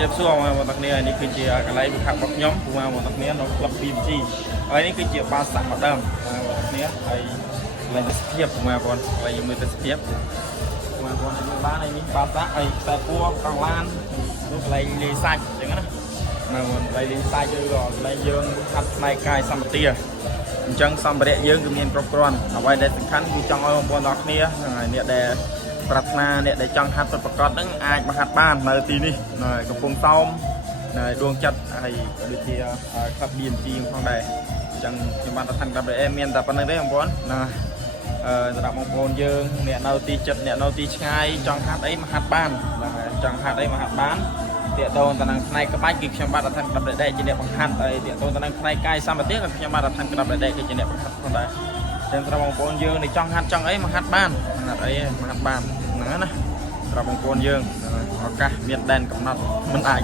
ជាផ្សងមកតាគ្នានេះគឺជាកន្លែងវិខាប់របស់ខ្ញុំព្រោះមកតាគ្នានៅក្លឹប BMG ហើយនេះគឺជាបាសាក់មកដើមមកតាគ្នាហើយកន្លែងទេសភាពព្រោះមកបងកន្លែងមើលទេសភាពមកបងទៅបានហើយនេះបាសាក់ហើយខ្សែពួរកង់ឡាននោះកន្លែងលេងសាច់អញ្ចឹងណាមកបងកន្លែងលេងសាច់ឬក៏កន្លែងយើងហាត់ផ្នែកកាយសម្បទាអញ្ចឹងសម្ភារៈយើងគឺមានគ្រប់គ្រាន់អ្វីដែលសំខាន់គឺចង់ឲ្យបងប្អូនទាំងគ្នាហ្នឹងហើយអ្នកដែលប្រាថ្នាអ្នកដែលចង់ហាត់ប្រកបហ្នឹងអាចមកហាត់បាននៅទីនេះនៅកំពង់សោមនៅដួងចិត្តហើយដូចជាក្លឹប BMG ផងដែរអញ្ចឹងខ្ញុំបានថាក្លឹប AM មានតែប៉ុណ្្នឹងទេបងប្អូនណាសម្រាប់បងប្អូនយើងអ្នកនៅទីចិត្តអ្នកនៅទីឆ្ងាយចង់ហាត់អីមកហាត់បានហ្នឹងហើយចង់ហាត់អីមកហាត់បានតាក់ទងទៅនឹងផ្នែកក្បាច់គឺខ្ញុំបាទថាក្លឹបដេកជាអ្នកបង្ហាត់ហើយតាក់ទងទៅនឹងផ្នែកកាយសម្បទាក៏ខ្ញុំបាទថាក្លឹបដេកគឺជាអ្នកបង្ហាត់ផងដែរចឹងសម្រាប់បងប្អូនយើងដែលចង់ហាត់ចង់អីមកហាត់បានហាត់អីមកហាត់បានហ្នឹងណាសម្រាប់បងប្អូនយើងឱកាសមានដែនកំណត់មិនអាច